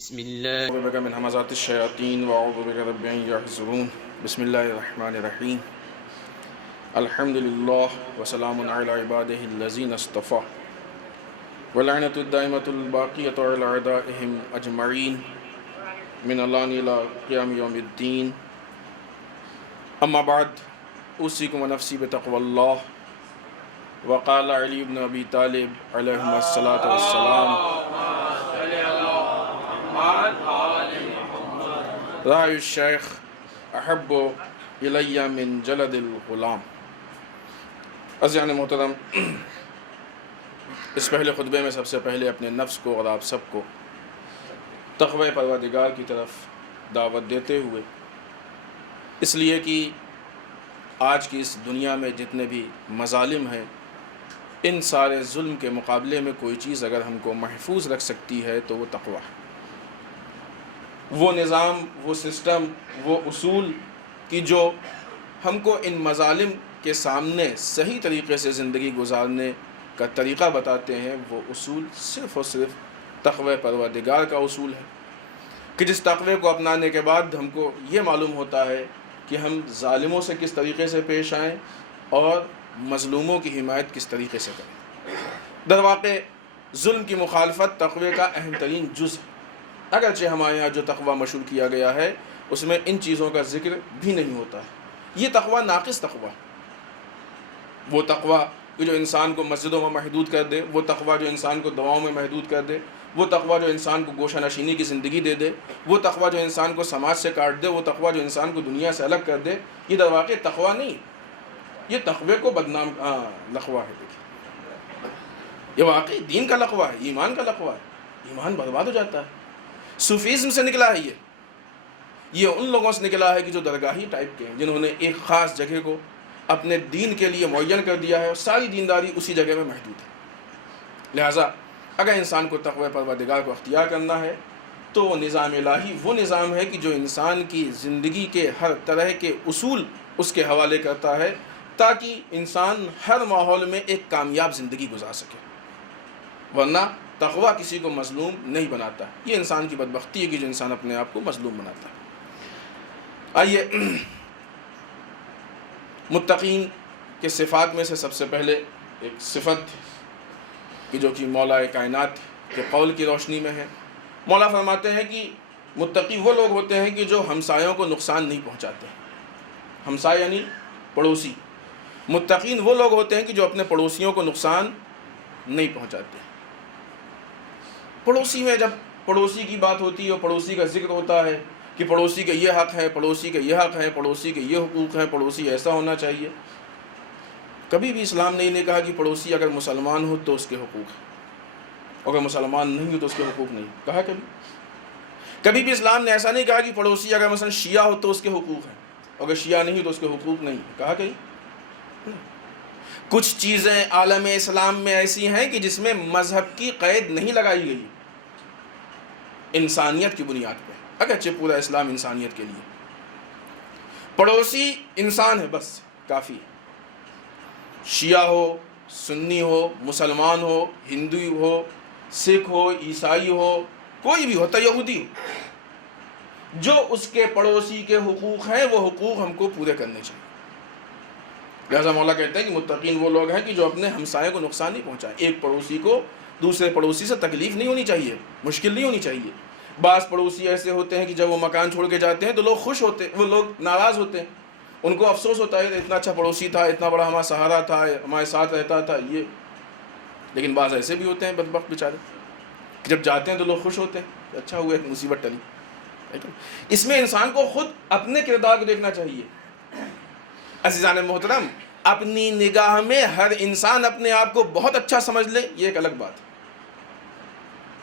بسم الله. أعوذ بك من همزات الشياطين وأعوذ بك رب أن يحضرون. بسم الله الرحمن الرحيم. الحمد لله وسلام على عباده الذين اصطفى واللعنة الدائمة الباقية على أعدائهم أجمعين من الآن إلى قيام يوم الدين. أما بعد، أوصيكم ونفسي بتقوى الله. وقال علي بن أبي طالب عليه الصلاة والسلام: رأي الشیخ احب الی من جلد الغلام. عزیزان محترم، اس پہلے خطبے میں سب سے پہلے اپنے نفس کو اور آپ سب کو تقوی پروردگار کی طرف دعوت دیتے ہوئے، اس لیے کہ آج کی اس دنیا میں جتنے بھی مظالم ہیں، ان سارے ظلم کے مقابلے میں کوئی چیز اگر ہم کو محفوظ رکھ سکتی ہے تو وہ تقوی ہے۔ وہ نظام، وہ سسٹم، وہ اصول کی جو ہم کو ان مظالم کے سامنے صحیح طریقے سے زندگی گزارنے کا طریقہ بتاتے ہیں، وہ اصول صرف اور صرف تقوی پروردگار کا اصول ہے، کہ جس تقوی کو اپنانے کے بعد ہم کو یہ معلوم ہوتا ہے کہ ہم ظالموں سے کس طریقے سے پیش آئیں اور مظلوموں کی حمایت کس طریقے سے کریں۔ در واقع ظلم کی مخالفت تقوی کا اہم ترین جز ہے، اگرچہ ہمارے یہاں جو تقوی مشہور کیا گیا ہے اس میں ان چیزوں کا ذکر بھی نہیں ہوتا ہے۔ یہ تقوی ناقص تقوی، وہ تقوی جو انسان کو مسجدوں میں محدود کر دے، وہ تقوی جو انسان کو دعاؤں میں محدود کر دے، وہ تقوی جو انسان کو گوشہ نشینی کی زندگی دے دے، وہ تقوی جو انسان کو سماج سے کاٹ دے، وہ تقوی جو انسان کو دنیا سے الگ کر دے، یہ در واقع تقوی نہیں، یہ تقوی کو بدنام لقوہ ہے۔ دیکھیں، یہ واقعی دین کا لقوہ ہے، ایمان کا لقوہ ہے، ایمان برباد ہو جاتا ہے۔ صوفیزم سے نکلا ہے یہ ان لوگوں سے نکلا ہے کہ جو درگاہی ٹائپ کے ہیں، جنہوں نے ایک خاص جگہ کو اپنے دین کے لیے معین کر دیا ہے اور ساری دینداری اسی جگہ میں محدود ہے۔ لہٰذا اگر انسان کو تقوی پروردگار کو اختیار کرنا ہے تو وہ نظام الہی وہ نظام ہے کہ جو انسان کی زندگی کے ہر طرح کے اصول اس کے حوالے کرتا ہے تاکہ انسان ہر ماحول میں ایک کامیاب زندگی گزار سکے، ورنہ تقوی کسی کو مظلوم نہیں بناتا۔ یہ انسان کی بدبختی ہے کہ جو انسان اپنے آپ کو مظلوم بناتا ہے۔ آئیے متقین کے صفات میں سے سب سے پہلے ایک صفت کہ جو کہ مولا کائنات کے قول کی روشنی میں ہے۔ مولا فرماتے ہیں کہ متقی وہ لوگ ہوتے ہیں کہ جو ہمسایوں کو نقصان نہیں پہنچاتے۔ ہمسایہ یعنی پڑوسی۔ متقین وہ لوگ ہوتے ہیں کہ جو اپنے پڑوسیوں کو نقصان نہیں پہنچاتے۔ پڑوسی میں جب پڑوسی کی بات ہوتی ہے اور پڑوسی کا ذکر ہوتا ہے کہ پڑوسی کا یہ حق ہے، پڑوسی کا یہ حق ہے، پڑوسی کے یہ حقوق ہیں، پڑوسی ایسا ہونا چاہیے، کبھی بھی اسلام نے یہ نہیں کہا کہ پڑوسی اگر مسلمان ہو تو اس کے حقوق ہیں، اگر مسلمان نہیں ہو تو اس کے حقوق نہیں کہا۔ کبھی بھی اسلام نے ایسا نہیں کہا کہ پڑوسی اگر مثلا شیعہ ہو تو اس کے حقوق ہیں، اگر شیعہ نہیں ہو تو اس کے حقوق نہیں کہا کہیں۔ کچھ چیزیں عالم اسلام میں ایسی ہیں کہ جس میں مذہب کی قید نہیں لگائی گئی، انسانیت کی بنیاد پہ، اگرچہ پورا اسلام انسانیت کے لیے۔ پڑوسی انسان ہے، بس کافی ہے، شیعہ ہو، سنی ہو، مسلمان ہو، ہندو ہو، سکھ ہو، عیسائی ہو، کوئی بھی ہوتا، یہودی ہو، جو اس کے پڑوسی کے حقوق ہیں وہ حقوق ہم کو پورے کرنے چاہیے۔ لہٰذا مولا کہتے ہیں کہ متقین وہ لوگ ہیں کہ جو اپنے ہمسائے کو نقصان نہیں پہنچائیں۔ ایک پڑوسی کو دوسرے پڑوسی سے تکلیف نہیں ہونی چاہیے، مشکل نہیں ہونی چاہیے۔ بعض پڑوسی ایسے ہوتے ہیں کہ جب وہ مکان چھوڑ کے جاتے ہیں تو لوگ خوش ہوتے ہیں، وہ لوگ ناراض ہوتے ہیں، ان کو افسوس ہوتا ہے اتنا اچھا پڑوسی تھا، اتنا بڑا ہمارا سہارا تھا، ہمارے ساتھ رہتا تھا یہ۔ لیکن بعض ایسے بھی ہوتے ہیں بدبخت بیچارے، جب جاتے ہیں تو لوگ خوش ہوتے ہیں، اچھا ہوا ایک مصیبت ٹلی۔ اس میں انسان کو خود اپنے کردار کو دیکھنا چاہیے۔ عزیزان محترم، اپنی نگاہ میں ہر انسان اپنے آپ کو بہت اچھا سمجھ لے، یہ ایک الگ بات ہے۔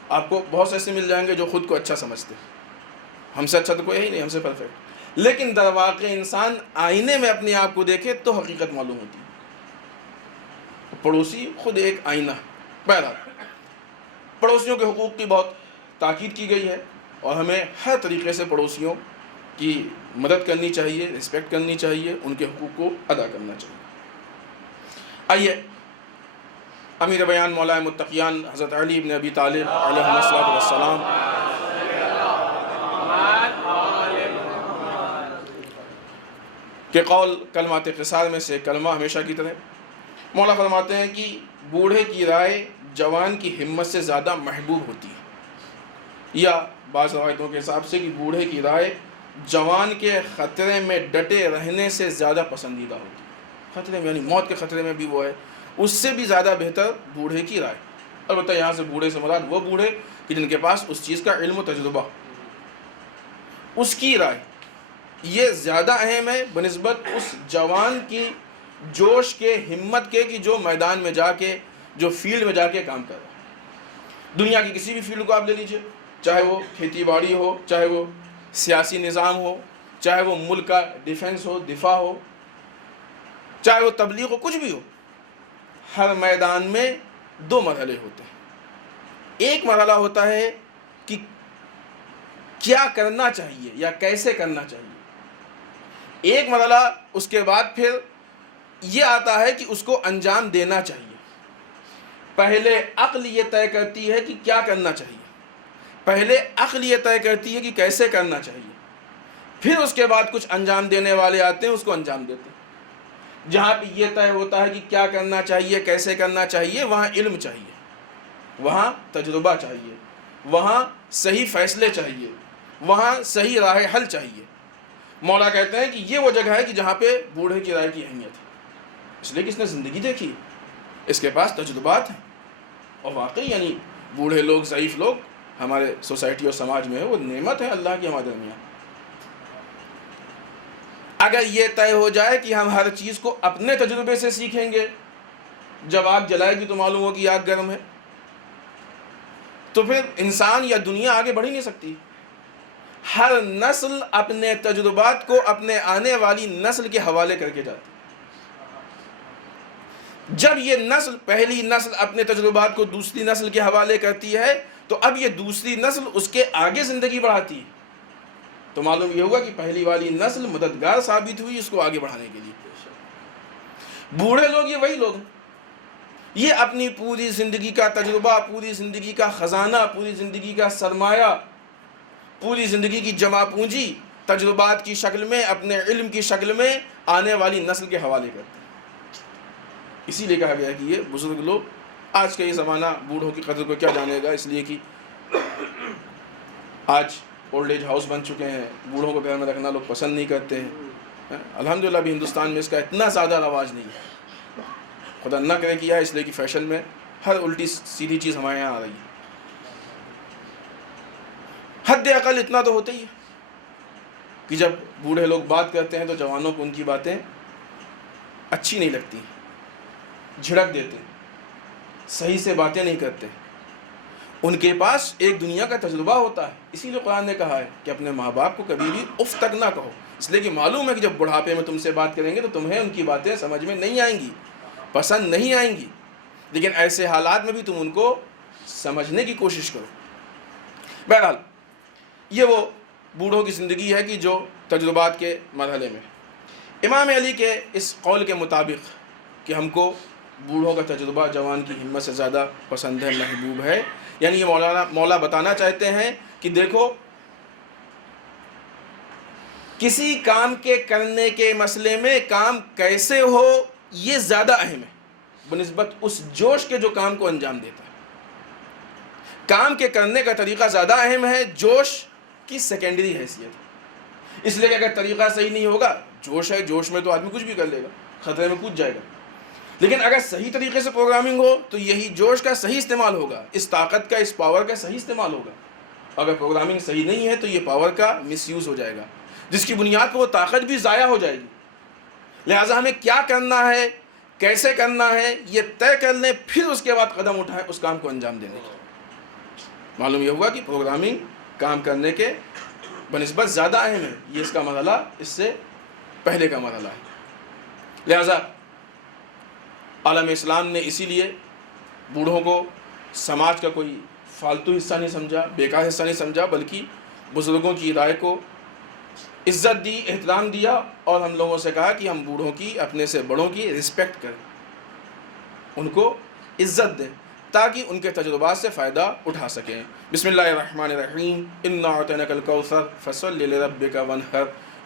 آپ کو بہت سے ایسے مل جائیں گے جو خود کو اچھا سمجھتے ہیں، ہم سے اچھا تو کوئی ہے ہی نہیں، ہم سے پرفیکٹ، لیکن در واقع انسان آئینے میں اپنے آپ کو دیکھے تو حقیقت معلوم ہوتی ہے۔ پڑوسی خود ایک آئینہ ہے۔ بہرحال پڑوسیوں کے حقوق کی بہت تاکید کی گئی ہے اور ہمیں ہر طریقے سے پڑوسیوں کی مدد کرنی چاہیے، رسپیکٹ کرنی چاہیے، ان کے حقوق کو ادا کرنا چاہیے۔ آئیے امیر بیان مولا متقیان حضرت علی بن ابی طالب علیہ السلام کہ قول کلمات قصار میں سے کلمہ ہمیشہ کی طرح. مولا فرماتے ہیں کہ بوڑھے کی رائے جوان کی ہمت سے زیادہ محبوب ہوتی ہے، یا بعض روایتوں کے حساب سے کہ بوڑھے کی رائے جوان کے خطرے میں ڈٹے رہنے سے زیادہ پسندیدہ ہوتی ہے. خطرے میں یعنی موت کے خطرے میں بھی وہ ہے، اس سے بھی زیادہ بہتر بوڑھے کی رائے. البتہ یہاں سے بوڑھے سے مراد وہ بوڑھے کہ جن کے پاس اس چیز کا علم و تجربہ، اس کی رائے یہ زیادہ اہم ہے بنسبت اس جوان کی جوش کے، ہمت کے، کہ جو میدان میں جا کے، جو فیلڈ میں جا کے کام کر رہا ہے. دنیا کی کسی بھی فیلڈ کو آپ لے لیجئے، چاہے وہ کھیتی باڑی ہو، چاہے وہ سیاسی نظام ہو، چاہے وہ ملک کا ڈیفنس ہو، دفاع ہو، چاہے وہ تبلیغ ہو، کچھ بھی ہو، ہر میدان میں دو مرحلے ہوتے ہیں. ایک مرحلہ ہوتا ہے کہ کیا کرنا چاہیے یا کیسے کرنا چاہیے. ایک مرحلہ اس کے بعد پھر یہ آتا ہے کہ اس کو انجام دینا چاہیے. پہلے عقل یہ طے کرتی ہے کہ کیا کرنا چاہیے، پہلے عقل یہ طے کرتی ہے کہ کیسے کرنا چاہیے، پھر اس کے بعد کچھ انجام دینے والے آتے ہیں، اس کو انجام دیتے ہیں. جہاں پہ یہ طے ہوتا ہے کہ کیا کرنا چاہیے، کیسے کرنا چاہیے، وہاں علم چاہیے، وہاں تجربہ چاہیے، وہاں صحیح فیصلے چاہیے، وہاں صحیح راہ حل چاہیے. مولا کہتے ہیں کہ یہ وہ جگہ ہے کہ جہاں پہ بوڑھے کی رائے کی اہمیت ہے، اس لیے کہ اس نے زندگی دیکھی، اس کے پاس تجربات ہیں. اور واقعی یعنی بوڑھے لوگ، ضعیف لوگ ہمارے سوسائٹی اور سماج میں ہے، وہ نعمت ہے اللہ کی ہمارے درمیان. اگر یہ طے ہو جائے کہ ہم ہر چیز کو اپنے تجربے سے سیکھیں گے، جب آگ جلائے گی تو معلوم ہو کہ آگ گرم ہے، تو پھر انسان یا دنیا آگے بڑھ ہی نہیں سکتی. ہر نسل اپنے تجربات کو اپنے آنے والی نسل کے حوالے کر کے جاتی. جب یہ نسل، پہلی نسل اپنے تجربات کو دوسری نسل کے حوالے کرتی ہے، تو اب یہ دوسری نسل اس کے آگے زندگی بڑھاتی ہے. تو معلوم یہ ہوگا کہ پہلی والی نسل مددگار ثابت ہوئی اس کو آگے بڑھانے کے لیے. بوڑھے لوگ یہ وہی لوگ ہیں، یہ اپنی پوری زندگی کا تجربہ، پوری زندگی کا خزانہ، پوری زندگی کا سرمایہ، پوری زندگی کی جمع پونجی تجربات کی شکل میں، اپنے علم کی شکل میں آنے والی نسل کے حوالے کرتے ہیں. اسی لیے کہا گیا کہ یہ بزرگ لوگ، آج کا یہ زمانہ بوڑھوں کی قدر کو کیا جانے گا، اس لیے کہ آج اولڈ ایج ہاؤس بن چکے ہیں، بوڑھوں کو گھر میں رکھنا لوگ پسند نہیں کرتے ہیں. الحمدللہ بھی ہندوستان میں اس کا اتنا زیادہ رواج نہیں ہے، خدا نہ کرے کیا ہے، اس لیے کہ فیشن میں ہر الٹی سیدھی چیز ہمارے یہاں آ رہی ہے. حد اقل اتنا تو ہوتا ہی ہے کہ جب بوڑھے لوگ بات کرتے ہیں تو جوانوں کو ان کی باتیں اچھی نہیں لگتی، جھڑک دیتے، صحیح سے باتیں نہیں کرتے. ان کے پاس ایک دنیا کا تجربہ ہوتا ہے. اسی لیے قرآن نے کہا ہے کہ اپنے ماں باپ کو کبھی بھی اف تک نہ کہو، اس لیے کہ معلوم ہے کہ جب بڑھاپے میں تم سے بات کریں گے تو تمہیں ان کی باتیں سمجھ میں نہیں آئیں گی، پسند نہیں آئیں گی، لیکن ایسے حالات میں بھی تم ان کو سمجھنے کی کوشش کرو. بہرحال یہ وہ بوڑھوں کی زندگی ہے کہ جو تجربات کے مرحلے میں. امام علی کے اس قول کے مطابق کہ ہم کو بوڑھوں کا تجربہ جوان کی ہمت سے زیادہ پسند ہے، محبوب ہے، یعنی یہ مولا بتانا چاہتے ہیں کہ دیکھو، کسی کام کے کرنے کے مسئلے میں کام کیسے ہو یہ زیادہ اہم ہے بنسبت اس جوش کے جو کام کو انجام دیتا ہے. کام کے کرنے کا طریقہ زیادہ اہم ہے، جوش کی سیکنڈری حیثیت ہے. اس لیے کہ اگر طریقہ صحیح نہیں ہوگا، جوش ہے، جوش میں تو آدمی کچھ بھی کر لے گا، خطرے میں کود جائے گا. لیکن اگر صحیح طریقے سے پروگرامنگ ہو تو یہی جوش کا صحیح استعمال ہوگا، اس طاقت کا، اس پاور کا صحیح استعمال ہوگا. اگر پروگرامنگ صحیح نہیں ہے تو یہ پاور کا مس یوز ہو جائے گا، جس کی بنیاد پر وہ طاقت بھی ضائع ہو جائے گی. لہٰذا ہمیں کیا کرنا ہے، کیسے کرنا ہے، یہ طے کر لیں، پھر اس کے بعد قدم اٹھائیں اس کام کو انجام دینے کی. معلوم یہ ہوا کہ پروگرامنگ کام کرنے کے بنسبت زیادہ اہم ہے، یہ اس کا مرحلہ اس سے پہلے کا مرحلہ ہے. لہٰذا عالم اسلام نے اسی لیے بوڑھوں کو سماج کا کوئی فالتو حصہ نہیں سمجھا، بیکار حصہ نہیں سمجھا، بلکہ بزرگوں کی رائے کو عزت دی، احترام دیا، اور ہم لوگوں سے کہا کہ ہم بوڑھوں کی، اپنے سے بڑوں کی رسپیکٹ کریں، ان کو عزت دیں تاکہ ان کے تجربات سے فائدہ اٹھا سکیں. بسم اللہ الرحمن الرحیم. انا اعطیناک الکوثر فصل لربک وانحر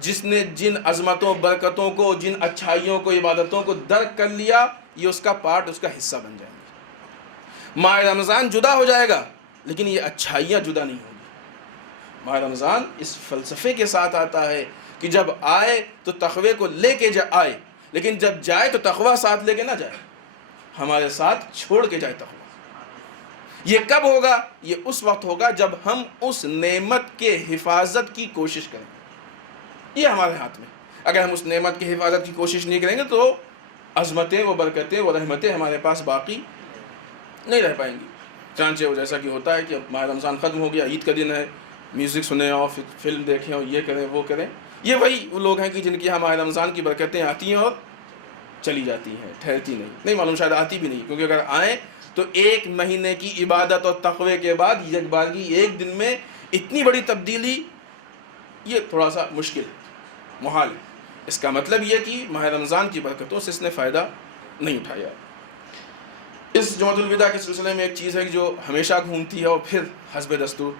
جس نے جن عظمتوں، برکتوں کو، جن اچھائیوں کو، عبادتوں کو درک کر لیا، یہ اس کا پارٹ، اس کا حصہ بن جائیں گے۔ ماہ رمضان جدا ہو جائے گا لیکن یہ اچھائیاں جدا نہیں ہوں گی۔ ماہ رمضان اس فلسفے کے ساتھ آتا ہے کہ جب آئے تو تقوی کو لے کے آئے، لیکن جب جائے تو تقوی ساتھ لے کے نہ جائے، ہمارے ساتھ چھوڑ کے جائے تقوی۔ یہ کب ہوگا؟ یہ اس وقت ہوگا جب ہم اس نعمت کے حفاظت کی کوشش کریں۔ یہ ہمارے ہاتھ میں، اگر ہم اس نعمت کی حفاظت کی کوشش نہیں کریں گے تو عظمتیں، وہ برکتیں، وہ رحمتیں ہمارے پاس باقی نہیں رہ پائیں گی۔ چانچہ وہ جیسا کہ ہوتا ہے کہ اب ماہ رمضان ختم ہو گیا، عید کا دن ہے، میوزک سنیں اور فلم دیکھیں اور یہ کریں وہ کریں۔ یہ وہی وہ لوگ ہیں کہ جن کی ہاں ماہ رمضان کی برکتیں آتی ہیں اور چلی جاتی ہیں، ٹھہرتی نہیں معلوم، شاید آتی بھی نہیں، کیونکہ اگر آئیں تو ایک مہینے کی عبادت اور تقوی کے بعد یک بارگی ایک دن میں اتنی بڑی تبدیلی، یہ تھوڑا سا مشکل محال ہے۔ اس کا مطلب یہ کہ ماہ رمضان کی برکتوں سے اس نے فائدہ نہیں اٹھایا۔ اس جمعۃ الوداع کے سلسلے میں ایک چیز ہے کہ جو ہمیشہ گھومتی ہے اور پھر حسب دستور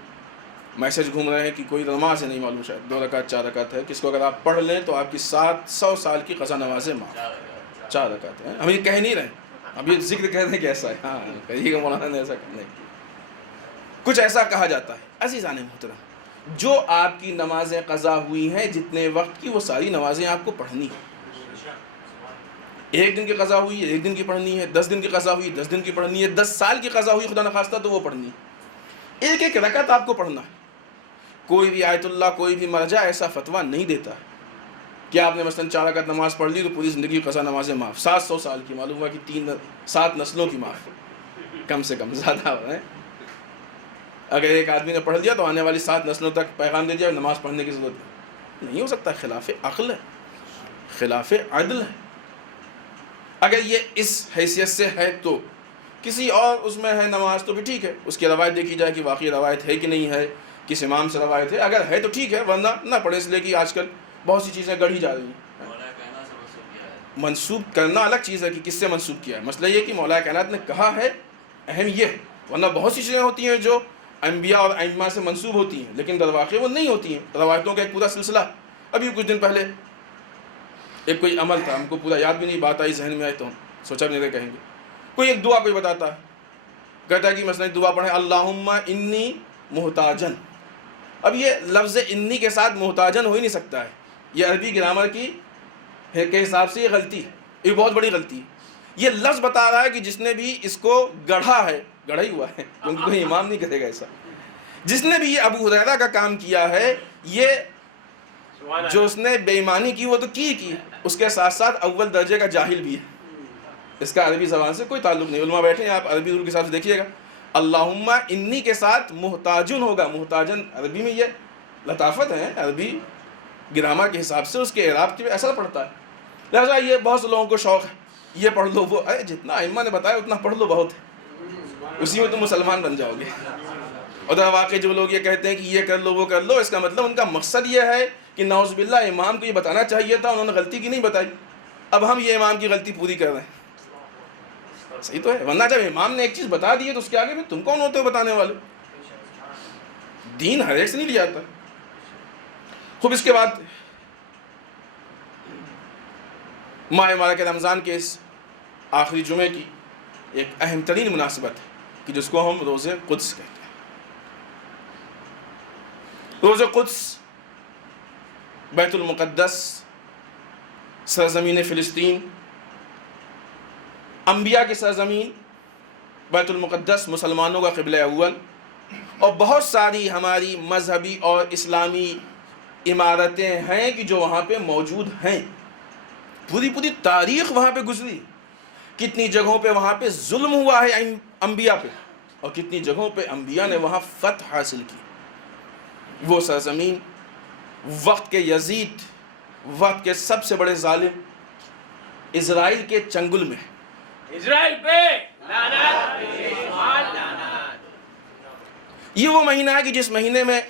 میسج گھوم رہے ہیں کہ کوئی نماز ہے، نہیں معلوم، شاید 2 رکعت 4 رکعت ہے، کس کو اگر آپ پڑھ لیں تو آپ کی 700 سال کی قضا نمازیں معاف۔ 4 رکعت ہیں، ہم یہ کہہ نہیں رہے، اب یہ ذکر کہہ رہے ہیں کہ ایسا ہے، ہاں کہیے گا مولانا نے ایسا کرنے، کچھ ایسا کہا جاتا ہے۔ عزیزان محترم، جو آپ کی نمازیں قضا ہوئی ہیں جتنے وقت کی، وہ ساری نمازیں آپ کو پڑھنی ہیں۔ 1 دن کی قضا ہوئی ہے 1 دن کی پڑھنی ہے، 10 دن کی قضا ہوئی 10 دن کی پڑھنی ہے، 10 سال کی قضا ہوئی خدا نخواستہ تو وہ پڑھنی ہے۔ ایک رکعت آپ کو پڑھنا ہے۔ کوئی بھی آیت اللہ، کوئی بھی مرجع ایسا فتویٰ نہیں دیتا کہ آپ نے مثلا 4 رکعت نماز پڑھ لی تو پوری زندگی قضا نمازیں معاف۔ 700 سال کی، معلوم ہوا کہ 7 نسلوں کی معاف، کم سے کم، زیادہ ہو رہے ہیں۔ اگر ایک آدمی نے پڑھ لیا تو آنے والی 7 نسلوں تک پیغام دے دیا، نماز پڑھنے کی ضرورت نہیں ہو سکتا، خلاف عقل ہے، خلاف عدل ہے۔ اگر یہ اس حیثیت سے ہے تو کسی اور اس میں ہے نماز تو بھی ٹھیک ہے، اس کی روایت دیکھی جائے کہ واقعی روایت ہے کہ نہیں ہے، کس امام سے روایت ہے، اگر ہے تو ٹھیک ہے، ورنہ نہ پڑھے، اس لیے کہ آج کل بہت سی چیزیں گڑھی جا رہی ہیں۔ منسوب کرنا الگ چیز ہے کہ کس سے منسوب کیا ہے، مسئلہ یہ کہ مولا کائنات نے کہا ہے، اہم یہ ہے، ورنہ بہت سی چیزیں ہوتی ہیں جو انبیاء اور ائمہ سے منسوب ہوتی ہیں لیکن در واقع وہ نہیں ہوتی ہیں، روایتوں کا ایک پورا سلسلہ۔ ابھی کچھ دن پہلے ایک کوئی عمل تھا، ہم کو پورا یاد بھی نہیں، بات آئی ذہن میں آئی تو سوچا بھی نہیں کہیں گے، کوئی ایک دعا کوئی بتاتا ہے، کہتا ہے کہ مثلا دعا پڑھیں اللہم انی محتاجن۔ اب یہ لفظ انی کے ساتھ محتاجن ہو ہی نہیں سکتا ہے، یہ عربی گرامر کی کے حساب سے یہ غلطی ہے، یہ بہت بڑی غلطی ہے۔ یہ لفظ بتا رہا ہے کہ جس نے بھی اس کو گڑھا ہے، گڑھا ہی ہوا ہے کیونکہ کوئی امام نہیں کرے گا ایسا، جس نے بھی یہ ابو ہریرہ کا کام کیا ہے، یہ جو اس نے بے ایمانی کی وہ تو کی، اس کے ساتھ ساتھ اول درجے کا جاہل بھی ہے، اس کا عربی زبان سے کوئی تعلق نہیں۔ علماء بیٹھے ہیں، آپ عربی اردو کے حساب سے دیکھیے گا، اللہم انی کے ساتھ محتاجن ہوگا، محتاجن عربی میں یہ لطافت ہے، عربی گرامر کے حساب سے اس کے اعراب پہ اثر پڑتا ہے۔ لہٰذا یہ بہت سے لوگوں کو شوق ہے، یہ پڑھ لو وہ، جتنا ائمہ نے بتایا اتنا پڑھ لو، بہت ہے، اسی میں تم مسلمان بن جاؤ گے۔ اور در واقع جو لوگ یہ کہتے ہیں کہ یہ کر لو وہ کر لو، اس کا مطلب ان کا مقصد یہ ہے کہ نعوذ باللہ امام کو یہ بتانا چاہیے تھا، انہوں نے غلطی کی نہیں بتائی، اب ہم یہ امام کی غلطی پوری کر رہے ہیں۔ صحیح تو ہے، ورنہ جب امام نے ایک چیز بتا دی ہے تو اس کے آگے بھی تم کون ہوتے ہو بتانے والے؟ دین ہر ایک سے نہیں لیا جاتا۔ خوب، اس کے بعد ماہ مبارک رمضان کے اس آخری جمعے کی ایک اہم ترین مناسبت ہے کہ جس کو ہم روز قدس کہتے ہیں۔ روز قدس بیت المقدس، سرزمین فلسطین، انبیاء کی سرزمین، بیت المقدس مسلمانوں کا قبلہ اول، اور بہت ساری ہماری مذہبی اور اسلامی عمارتیں ہیں کہ جو وہاں پہ موجود ہیں، پوری تاریخ وہاں پہ گزری، کتنی جگہوں پہ وہاں پہ ظلم ہوا ہے انبیاء پہ، اور کتنی جگہوں پہ انبیاء نے وہاں فتح حاصل کی۔ وہ سرزمین وقت کے یزید، وقت کے سب سے بڑے ظالم اسرائیل کے چنگل میں، اسرائیل پہ لعنت، یہ وہ مہینہ ہے کہ جس مہینے میں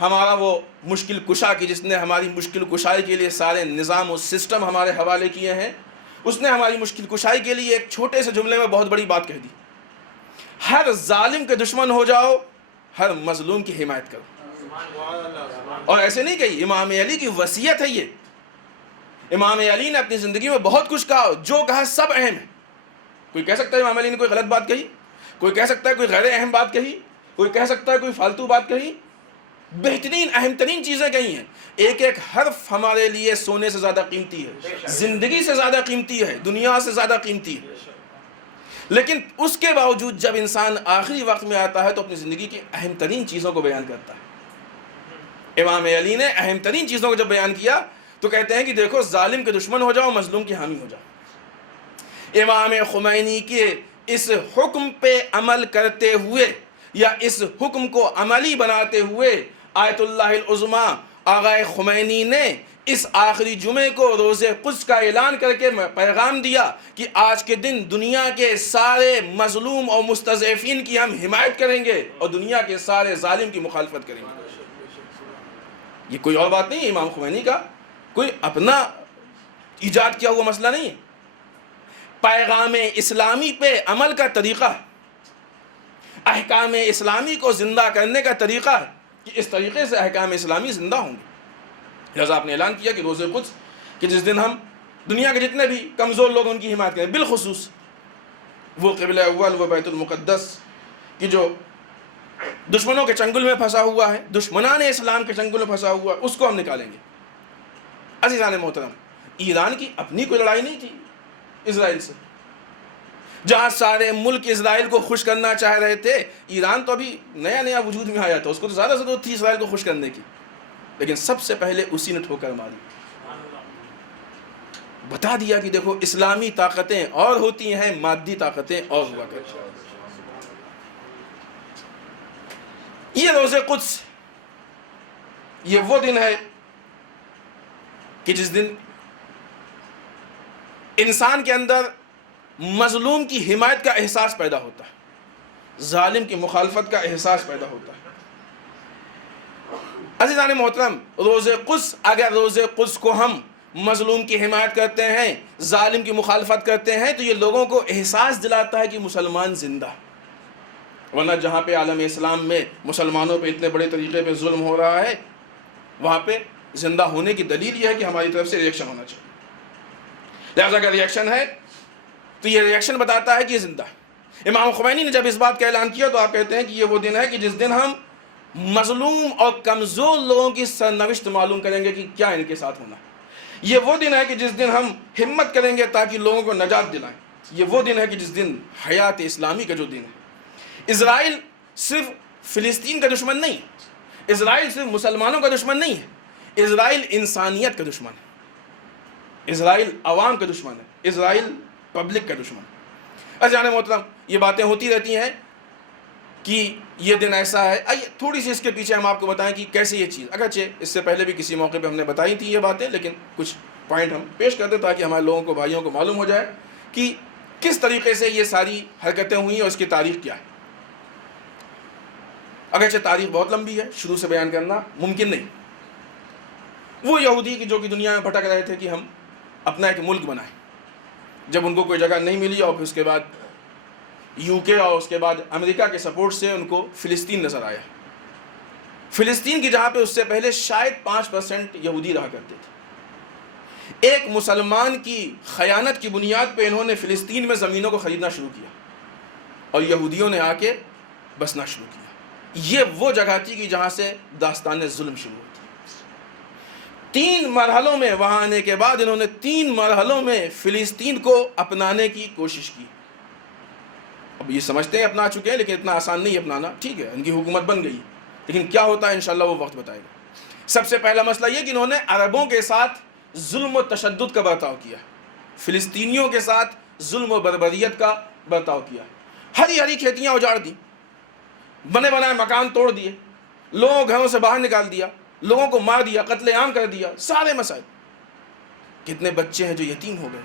ہمارا وہ مشکل کشا کی، جس نے ہماری مشکل کشائی کے لیے سارے نظام و سسٹم ہمارے حوالے کیے ہیں، اس نے ہماری مشکل کشائی کے لیے ایک چھوٹے سے جملے میں بہت بڑی بات کہہ دی، ہر ظالم کے دشمن ہو جاؤ، ہر مظلوم کی حمایت کرو۔ اور ایسے نہیں کہی، امام علی کی وصیت ہے یہ۔ امام علی نے اپنی زندگی میں بہت کچھ کہا، جو کہا سب اہم ہے۔ کوئی کہہ سکتا ہے امام علی نے کوئی غلط بات کہی؟ کوئی کہہ سکتا ہے کوئی غیر اہم بات کہی؟ کوئی کہہ سکتا ہے کوئی فالتو بات کہی؟ بہترین اہم ترین چیزیں کہی ہیں۔ ایک ایک حرف ہمارے لیے سونے سے زیادہ قیمتی ہے، زندگی سے زیادہ قیمتی ہے، دنیا سے زیادہ قیمتی ہے۔ لیکن اس کے باوجود جب انسان آخری وقت میں آتا ہے تو اپنی زندگی کی اہم ترین چیزوں کو بیان کرتا ہے۔ امام علی نے اہم ترین چیزوں کو جب بیان کیا تو کہتے ہیں کہ دیکھو، ظالم کے دشمن ہو جاؤ، مظلوم کی حامی ہو جاؤ۔ امام خمینی کے اس حکم پہ عمل کرتے ہوئے یا اس حکم کو عملی بناتے ہوئے آیت اللہ العظمیٰ آقا خمینی نے اس آخری جمعے کو روز قدس کا اعلان کر کے پیغام دیا کہ آج کے دن دنیا کے سارے مظلوم اور مستضعفین کی ہم حمایت کریں گے اور دنیا کے سارے ظالم کی مخالفت کریں گے۔ یہ کوئی اور بات نہیں ہے، امام خمینی کا کوئی اپنا ایجاد کیا ہوا مسئلہ نہیں ہے۔ پیغام اسلامی پہ عمل کا طریقہ ہے، احکام اسلامی کو زندہ کرنے کا طریقہ ہے کہ اس طریقے سے احکام اسلامی زندہ ہوں گے۔ لہذا آپ نے اعلان کیا کہ روز قدس کہ جس دن ہم دنیا کے جتنے بھی کمزور لوگ ان کی حمایت کریں، بالخصوص وہ قبلہ اول و بیت المقدس کی جو دشمنوں کے چنگل میں پھنسا ہوا ہے، دشمنان اسلام کے چنگل میں پھنسا ہوا ہے، اس کو ہم نکالیں گے۔ عزیزان محترم، ایران کی اپنی کوئی لڑائی نہیں تھی اسرائیل سے، جہاں سارے ملک اسرائیل کو خوش کرنا چاہ رہے تھے۔ ایران تو ابھی نیا نیا وجود میں آیا تھا، اس کو تو زیادہ ضرورت تھی اسرائیل کو خوش کرنے کی، لیکن سب سے پہلے اسی نے ٹھوکر ماری، بتا دیا کہ دیکھو اسلامی طاقتیں اور ہوتی ہیں، مادی طاقتیں اور ہوا کرتی ہیں۔ یہ روز قدس، یہ وہ دن ہے کہ جس دن انسان کے اندر مظلوم کی حمایت کا احساس پیدا ہوتا ہے، ظالم کی مخالفت کا احساس پیدا ہوتا ہے۔ عزیزان محترم، روز قدس، اگر روز قدس کو ہم مظلوم کی حمایت کرتے ہیں، ظالم کی مخالفت کرتے ہیں، تو یہ لوگوں کو احساس دلاتا ہے کہ مسلمان زندہ۔ ورنہ جہاں پہ عالم اسلام میں مسلمانوں پہ اتنے بڑے طریقے پہ ظلم ہو رہا ہے، وہاں پہ زندہ ہونے کی دلیل یہ ہے کہ ہماری طرف سے ریئیکشن ہونا چاہیے۔ لہذا اگر ریئیکشن ہے تو یہ ریئیکشن بتاتا ہے کہ یہ زندہ ہے۔ امام خمینی نے جب اس بات کا اعلان کیا تو آپ کہتے ہیں کہ یہ وہ دن ہے کہ جس دن ہم مظلوم اور کمزور لوگوں کی سرنوشت معلوم کریں گے کہ کیا ان کے ساتھ ہونا ہے۔ یہ وہ دن ہے کہ جس دن ہم ہمت کریں گے تاکہ لوگوں کو نجات دلائیں۔ یہ وہ دن ہے کہ جس دن حیات اسلامی کا جو دن ہے۔ اسرائیل صرف فلسطین کا دشمن نہیں، اسرائیل صرف مسلمانوں کا دشمن نہیں ہے، اسرائیل انسانیت کا دشمن ہے، اسرائیل عوام کا دشمن ہے، اسرائیل پبلک کا دشمن ہے۔ عزیزان محترم، یہ باتیں ہوتی رہتی ہیں کہ یہ دن ایسا ہے۔ آئیے تھوڑی سی اس کے پیچھے ہم آپ کو بتائیں کہ کیسے یہ چیز، اگرچہ اس سے پہلے بھی کسی موقع پہ ہم نے بتائی تھی یہ باتیں، لیکن کچھ پوائنٹ ہم پیش کرتے تاکہ ہمارے لوگوں کو، بھائیوں کو معلوم ہو جائے کہ کس طریقے سے یہ ساری حرکتیں ہوئیں اور اس کی تاریخ کیا ہے۔ اگرچہ تاریخ بہت لمبی ہے، شروع سے بیان کرنا ممکن نہیں۔ وہ یہودی جو کہ دنیا میں بھٹک رہے تھے کہ ہم اپنا ایک ملک بنائیں، جب ان کو کوئی جگہ نہیں ملی اور پھر اس کے بعد یو کے اور اس کے بعد امریکہ کے سپورٹ سے ان کو فلسطین نظر آیا، فلسطین کی جہاں پہ اس سے پہلے شاید 5% یہودی رہا کرتے تھے۔ ایک مسلمان کی خیانت کی بنیاد پہ انہوں نے فلسطین میں زمینوں کو خریدنا شروع کیا اور یہودیوں نے آ کے بسنا شروع کیا۔ یہ وہ جگہ تھی کہ جہاں سے داستان ظلم شروع ہوتی۔ 3 مرحلوں میں وہاں آنے کے بعد انہوں نے 3 مرحلوں میں فلسطین کو اپنانے کی کوشش کی۔ اب یہ سمجھتے ہیں اپنا چکے ہیں، لیکن اتنا آسان نہیں اپنانا۔ ٹھیک ہے، ان کی حکومت بن گئی، لیکن کیا ہوتا ہے انشاءاللہ وہ وقت بتائے گا۔ سب سے پہلا مسئلہ یہ کہ انہوں نے عربوں کے ساتھ ظلم و تشدد کا برتاؤ کیا، فلسطینیوں کے ساتھ ظلم و بربریت کا برتاؤ کیا۔ ہری ہری کھیتیاں اجاڑ دی، بنے بنائے مکان توڑ دیے، لوگوں کو گھروں سے باہر نکال دیا، لوگوں کو مار دیا، قتل عام کر دیا، سارے مسائل۔ کتنے بچے ہیں جو یتیم ہو گئے،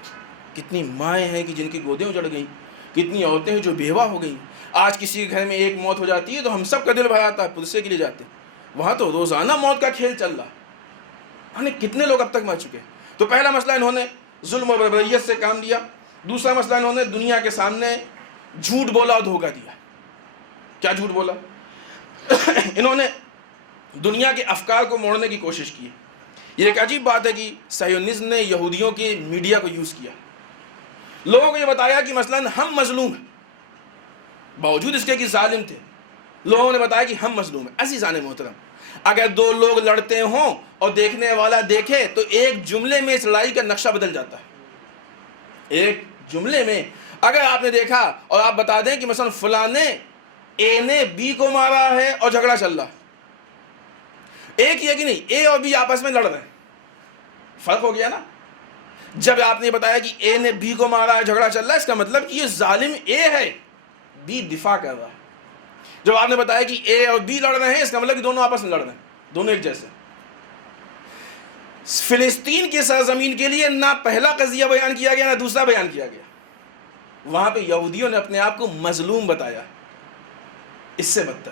کتنی مائیں ہیں کہ جن کی گودیں اجڑ گئیں، کتنی عورتیں ہیں جو بیوہ ہو گئیں۔ آج کسی کے گھر میں ایک موت ہو جاتی ہے تو ہم سب کا دل بھر آتا ہے، پرسے کے لیے جاتے ہیں، وہاں تو روزانہ موت کا کھیل چل رہا ہے۔ کتنے لوگ اب تک مر چکے۔ تو پہلا مسئلہ انہوں نے ظلم و بربریت سے کام لیا۔ دوسرا مسئلہ انہوں نے دنیا کے سامنے جھوٹ بولا اور دھوکہ دیا۔ کیا جھوٹ بولا؟ انہوں نے دنیا کے افکار کو موڑنے کی کوشش کی ہے۔ یہ ایک عجیب بات ہے کہ صہیونزم نے یہودیوں کے میڈیا کو یوز کیا، لوگوں کو یہ بتایا کہ مثلا ہم مظلوم ہیں، باوجود اس کے کہ ظالم تھے، لوگوں نے بتایا کہ ہم مظلوم ہیں۔ عزیزان محترم، اگر دو لوگ لڑتے ہوں اور دیکھنے والا دیکھے تو ایک جملے میں اس لڑائی کا نقشہ بدل جاتا ہے۔ ایک جملے میں اگر آپ نے دیکھا اور آپ بتا دیں کہ مثلا فلاں نے اے نے بی کو مارا ہے اور جھگڑا چل رہا ہے، ایک یہ کہ نہیں، اے اور بی آپس میں لڑ رہے ہیں، فرق ہو گیا نا۔ جب آپ نے بتایا کہ اے نے بی کو مارا ہے، جھگڑا چل رہا ہے، اس کا مطلب کہ یہ ظالم اے ہے، بی دفاع کر رہا ہے۔ جب آپ نے بتایا کہ اے اور بی لڑ رہے ہیں، اس کا مطلب کہ دونوں آپس میں لڑ رہے ہیں، دونوں ایک جیسے۔ فلسطین کی سرزمین کے لیے نہ پہلا قضیہ بیان کیا گیا نہ دوسرا بیان کیا گیا، وہاں پہ یہودیوں نے اپنے آپ کو مظلوم بتایا، اس سے بدتر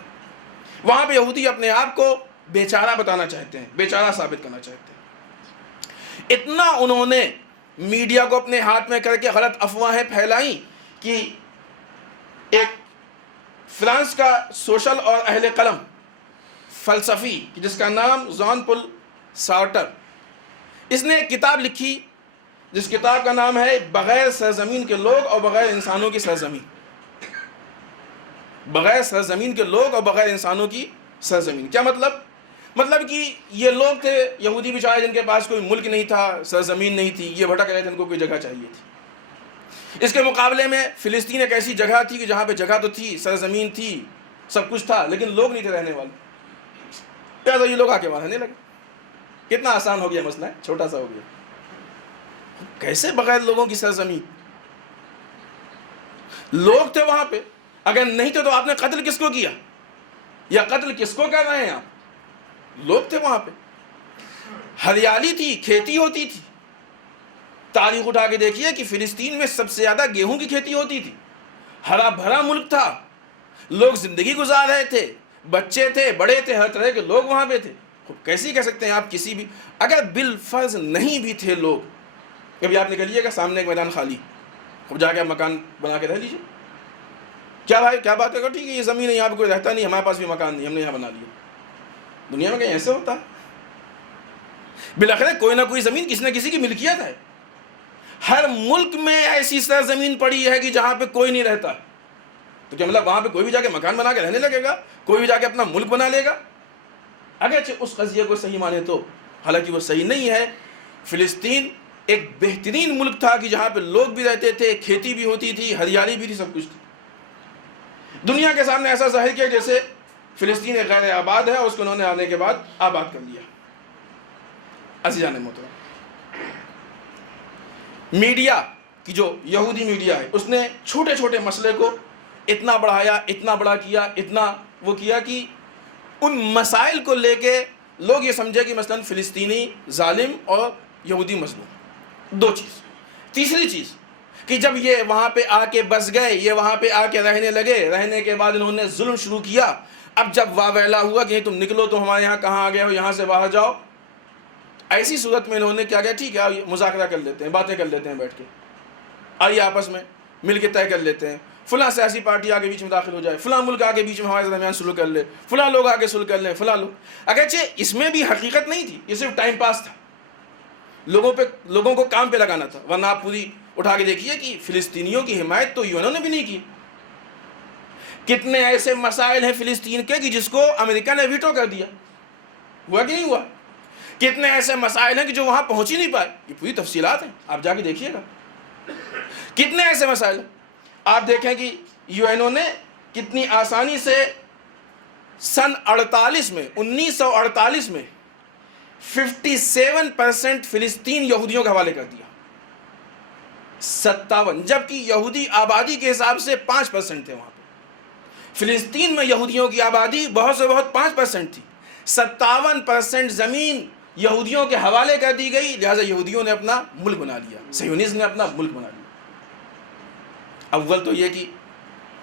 وہاں پہ یہودی اپنے آپ کو بیچارہ بتانا چاہتے ہیں، بیچارہ ثابت کرنا چاہتے ہیں۔ اتنا انہوں نے میڈیا کو اپنے ہاتھ میں کر کے غلط افواہیں پھیلائیں کہ ایک فرانس کا سوشل اور اہل قلم فلسفی جس کا نام ژان پل سارٹر، اس نے ایک کتاب لکھی جس کتاب کا نام ہے بغیر سرزمین کے لوگ اور بغیر انسانوں کی سرزمین۔ بغیر سرزمین کے لوگ اور بغیر انسانوں کی سرزمین، کیا مطلب؟ مطلب کہ یہ لوگ تھے یہودی بیچارے جن کے پاس کوئی ملک نہیں تھا، سرزمین نہیں تھی، یہ بھٹک رہے تھے، ان کو کوئی جگہ چاہیے تھی۔ اس کے مقابلے میں فلسطین ایک ایسی جگہ تھی کہ جہاں پہ جگہ تو تھی، سرزمین تھی، سب کچھ تھا، لیکن لوگ نہیں تھے رہنے والے، لہٰذا یہ لوگ آ کے وہاں رہنے لگے۔ کتنا آسان ہو گیا مسئلہ ہے، چھوٹا سا ہو گیا۔ کیسے بغیر لوگوں کی سرزمین؟ لوگ تھے وہاں پہ، اگر نہیں تھے تو آپ نے قتل کس کو کیا، یا قتل کس کو کر رہے ہیں آپ؟ لوگ تھے وہاں پہ، ہریالی تھی، کھیتی ہوتی تھی۔ تاریخ اٹھا کے دیکھیے کہ فلسطین میں سب سے زیادہ گیہوں کی کھیتی ہوتی تھی، ہرا بھرا ملک تھا، لوگ زندگی گزار رہے تھے، بچے تھے، بڑے تھے، ہر طرح کے لوگ وہاں پہ تھے۔ کیسے کہہ سکتے ہیں آپ کسی بھی، اگر بالفرض نہیں بھی تھے لوگ، کبھی آپ نکلیے گا سامنے ایک میدان خالی، اب جا کے آپ مکان بنا کے رہ لیجیے، کیا بھائی کیا بات ہے، ٹھیک ہے یہ زمین ہے، یہاں پہ کوئی رہتا نہیں، ہمارے پاس بھی مکان نہیں، ہم نے یہاں بنا لیا۔ دنیا میں کہیں ایسے ہوتا ہے؟ بالآخر کوئی نہ کوئی زمین کسی نہ کسی کی ملکیت ہے۔ ہر ملک میں ایسی سرزمین پڑی ہے کہ جہاں پہ کوئی نہیں رہتا، تو کیا مطلب وہاں پہ کوئی بھی جا کے مکان بنا کے رہنے لگے گا، کوئی بھی جا کے اپنا ملک بنا لے گا؟ اگرچہ اس قضیے کو صحیح مانے تو، حالانکہ وہ صحیح نہیں ہے۔ فلسطین ایک بہترین ملک تھا کہ جہاں پہ لوگ بھی رہتے تھے، کھیتی بھی ہوتی تھی، ہریالی بھی تھی، سب کچھ تھی۔ دنیا کے سامنے ایسا ظاہر کیا جیسے فلسطین ایک غیر آباد ہے اور اس کو انہوں نے آنے کے بعد آباد کر لیا۔ عزیزان محترم، میڈیا کی جو یہودی میڈیا ہے، اس نے چھوٹے چھوٹے مسئلے کو اتنا بڑھایا، اتنا بڑا کیا، اتنا وہ کیا کہ ان مسائل کو لے کے لوگ یہ سمجھے کہ مثلا فلسطینی ظالم اور یہودی مظلوم۔ دو چیز۔ تیسری چیز کہ جب یہ وہاں پہ آ کے بس گئے، یہ وہاں پہ آ کے رہنے لگے، رہنے کے بعد انہوں نے ظلم شروع کیا، اب جب واویلا ہوا کہ تم نکلو تو ہمارے یہاں کہاں آ گئے ہو، یہاں سے باہر جاؤ، ایسی صورت میں انہوں نے کیا کیا، ٹھیک ہے مذاکرہ کر لیتے ہیں، باتیں کر لیتے ہیں بیٹھ کے، آئیے آپس میں مل کے طے کر لیتے ہیں، فلاں سیاسی پارٹی آگے بیچ میں داخل ہو جائے، فلاں ملک آگے بیچ میں ہمارے درمیان سلوک کر لے، فلاں لوگ آگے سلوک کر لیں، فلاں لوگ۔ اگرچہ اس میں بھی حقیقت نہیں تھی، یہ صرف ٹائم پاس تھا، لوگوں کو کام پہ لگانا تھا، ورنہ آپ پوری اٹھا کے دیکھیے کہ فلسطینیوں کی حمایت تو یونوں نے بھی نہیں کی۔ کتنے ایسے مسائل ہیں فلسطین کے کہ جس کو امریکہ نے ویٹو کر دیا، ہوا کہ نہیں ہوا؟ کتنے ایسے مسائل ہیں کہ جو وہاں پہنچ ہی نہیں پائے، یہ پوری تفصیلات ہیں، آپ جا کے دیکھیے گا۔ کتنے ایسے مسائل ہیں، آپ دیکھیں کہ یونو نے کتنی آسانی سے سن 1948 میں 57% فلسطین یہودیوں کے حوالے کر دیا، 57، جبکہ یہودی آبادی کے حساب سے 5% تھے وہاں پہ۔ فلسطین میں یہودیوں کی آبادی بہت سے بہت 5% تھی، 57% زمین یہودیوں کے حوالے کر دی گئی، لہٰذا یہودیوں نے اپنا ملک بنا لیا، صہیونزم نے اپنا ملک بنا لیا۔ اول تو یہ کہ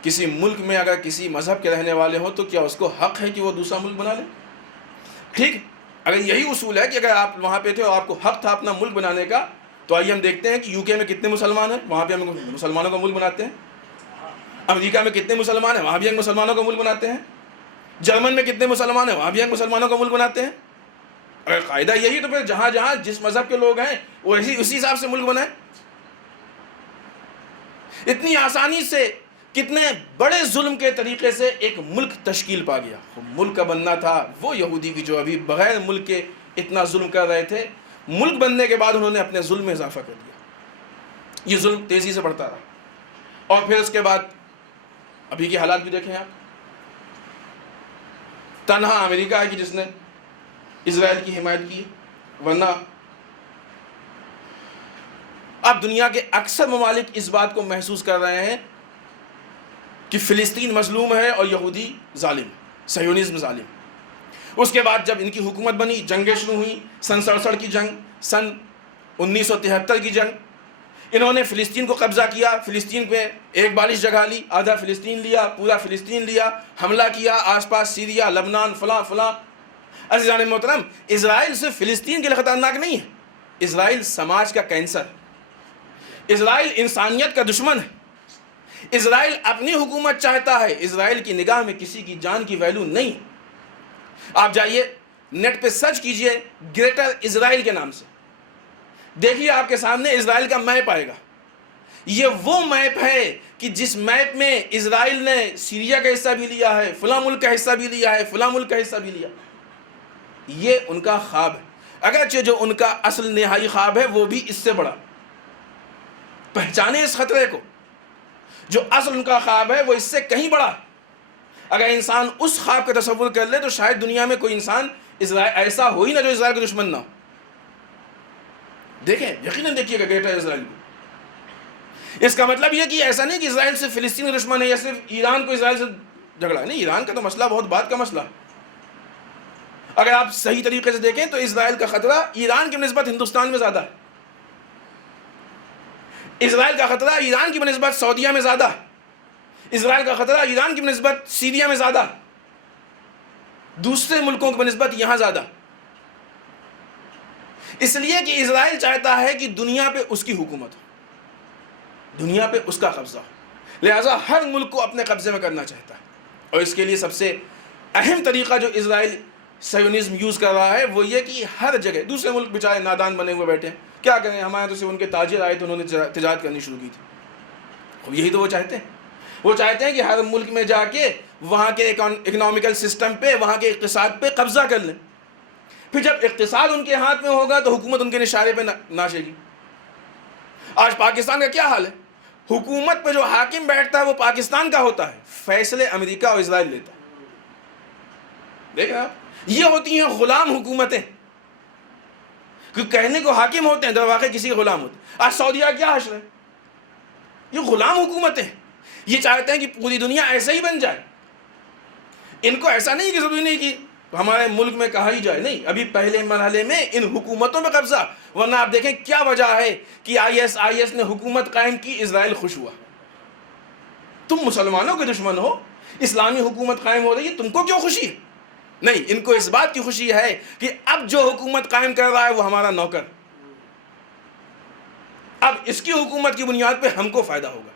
کسی ملک میں اگر کسی مذہب کے رہنے والے ہوں تو کیا اس کو حق ہے کہ وہ دوسرا ملک بنا لے؟ ٹھیک، اگر یہی اصول ہے کہ اگر آپ وہاں پہ تھے اور آپ کو حق تھا اپنا ملک بنانے کا، تو آئیے ہم دیکھتے ہیں کہ یو کے میں کتنے مسلمان ہیں، وہاں پہ ہم مسلمانوں کا ملک بناتے ہیں۔ امریکہ میں کتنے مسلمان ہیں، وہاں بھی ہم مسلمانوں کا ملک بناتے ہیں۔ جرمن میں کتنے مسلمان ہیں، وہاں بھی مسلمانوں کا ملک بناتے ہیں. اگر قاعدہ یہی تو پھر جہاں جہاں جس مذہب کے لوگ ہیں وہ اسی حساب سے ملک بنائے. اتنی آسانی سے کتنے بڑے ظلم کے طریقے سے ایک ملک تشکیل پا گیا. ملک کا بننا تھا وہ یہودی کی جو ابھی بغیر ملک کے اتنا ظلم کر رہے تھے، ملک بننے کے بعد انہوں نے اپنے ظلم میں اضافہ کر دیا. یہ ظلم تیزی سے بڑھتا رہا. اور پھر اس کے بعد ابھی کے حالات بھی دیکھیں آپ. تنہا امریکہ ہے کہ جس نے اسرائیل کی حمایت کی، ورنہ اب دنیا کے اکثر ممالک اس بات کو محسوس کر رہے ہیں کہ فلسطین مظلوم ہے اور یہودی ظالم، صہیونزم ظالم. اس کے بعد جب ان کی حکومت بنی، جنگیں شروع ہوئیں. سن 67 کی جنگ، سن 1973 کی جنگ. انہوں نے فلسطین کو قبضہ کیا، فلسطین پہ 41 جگہ لی، آدھا فلسطین لیا، پورا فلسطین لیا، حملہ کیا آس پاس سیریا، لبنان، فلاں فلاں. عزیزان محترم، اسرائیل صرف فلسطین کے لیے خطرناک نہیں ہے، اسرائیل سماج کا کینسر، اسرائیل انسانیت کا دشمن ہے. اسرائیل اپنی حکومت چاہتا ہے، اسرائیل کی نگاہ میں کسی کی جان کی ویلیو نہیں. آپ جائیے نیٹ پہ سرچ کیجئے گریٹر اسرائیل کے نام سے، دیکھیے آپ کے سامنے اسرائیل کا میپ آئے گا. یہ وہ میپ ہے کہ جس میپ میں اسرائیل نے سیریا کا حصہ بھی لیا ہے، فلاں ملک کا حصہ بھی لیا ہے، فلاں ملک کا حصہ بھی لیا. یہ ان کا خواب ہے، اگرچہ جو ان کا اصل نہائی خواب ہے وہ بھی اس سے بڑا. پہچانے اس خطرے کو، جو اصل ان کا خواب ہے وہ اس سے کہیں بڑا. اگر انسان اس خواب کا تصور کر لے تو شاید دنیا میں کوئی انسان ایسا ہو ہی نہ جو اسرائیل کا دشمن نہ ہو. دیکھیں، یقیناً دیکھیے گا گریٹر اسرائیل کو. اس کا مطلب یہ کہ ایسا نہیں کہ اسرائیل صرف فلسطین کا دشمن ہے یا صرف ایران کو اسرائیل سے جھگڑا ہے. نہیں، ایران کا تو مسئلہ بہت بعد کا مسئلہ. اگر آپ صحیح طریقے سے دیکھیں تو اسرائیل کا خطرہ ایران کی نسبت ہندوستان میں زیادہ ہے. اسرائیل کا خطرہ ایران کی بنسبت سعودیہ میں زیادہ. اسرائیل کا خطرہ ایران کی بنسبت سیریا میں زیادہ، دوسرے ملکوں کی بنسبت یہاں زیادہ. اس لیے کہ اسرائیل چاہتا ہے کہ دنیا پہ اس کی حکومت ہو، دنیا پہ اس کا قبضہ ہو، لہٰذا ہر ملک کو اپنے قبضے میں کرنا چاہتا ہے. اور اس کے لیے سب سے اہم طریقہ جو اسرائیل صہیونزم یوز کر رہا ہے وہ یہ کہ ہر جگہ دوسرے ملک بیچارے نادان بنے ہوئے بیٹھے ہیں، کیا کریں، ہمارے تو صرف ان کے تاجر آئے تو انہوں نے تجارت کرنی شروع کی تھی. یہی تو وہ چاہتے ہیں. وہ چاہتے ہیں کہ ہر ملک میں جا کے وہاں کے اکنامیکل سسٹم پہ، وہاں کے اقتصاد پہ قبضہ کر لیں. پھر جب اقتصاد ان کے ہاتھ میں ہوگا تو حکومت ان کے اشارے پہ ناچے گی. آج پاکستان کا کیا حال ہے؟ حکومت پہ جو حاکم بیٹھتا ہے وہ پاکستان کا ہوتا ہے، فیصلے امریکہ اور اسرائیل لیتا ہے. دیکھیں آپ، یہ ہوتی ہیں غلام حکومتیں، کہنے کو حاکم ہوتے ہیں در واقع کسی کے غلام ہوتے ہیں. آج سعودیہ کیا حشر ہے؟ یہ غلام حکومتیں. یہ چاہتے ہیں کہ پوری دنیا ایسے ہی بن جائے. ان کو ایسا نہیں کہ ضروری نہیں کہ ہمارے ملک میں کہا ہی جائے، نہیں، ابھی پہلے مرحلے میں ان حکومتوں پہ قبضہ. ورنہ آپ دیکھیں کیا وجہ ہے کہ آئی ایس نے حکومت قائم کی، اسرائیل خوش ہوا. تم مسلمانوں کے دشمن ہو، اسلامی حکومت قائم ہو رہی ہے، تم کو کیوں خوشی ہے؟ نہیں، ان کو اس بات کی خوشی ہے کہ اب جو حکومت قائم کر رہا ہے وہ ہمارا نوکر، اب اس کی حکومت کی بنیاد پہ ہم کو فائدہ ہوگا.